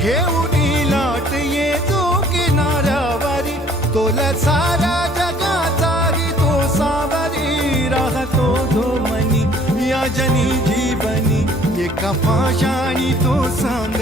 घेऊन लाट येतो किनाऱ्यावरी, तोला सारा जगाचाही तो सावरी. राहतो तो मनी या जनी जीवनी, एका पाशाणी तो सांग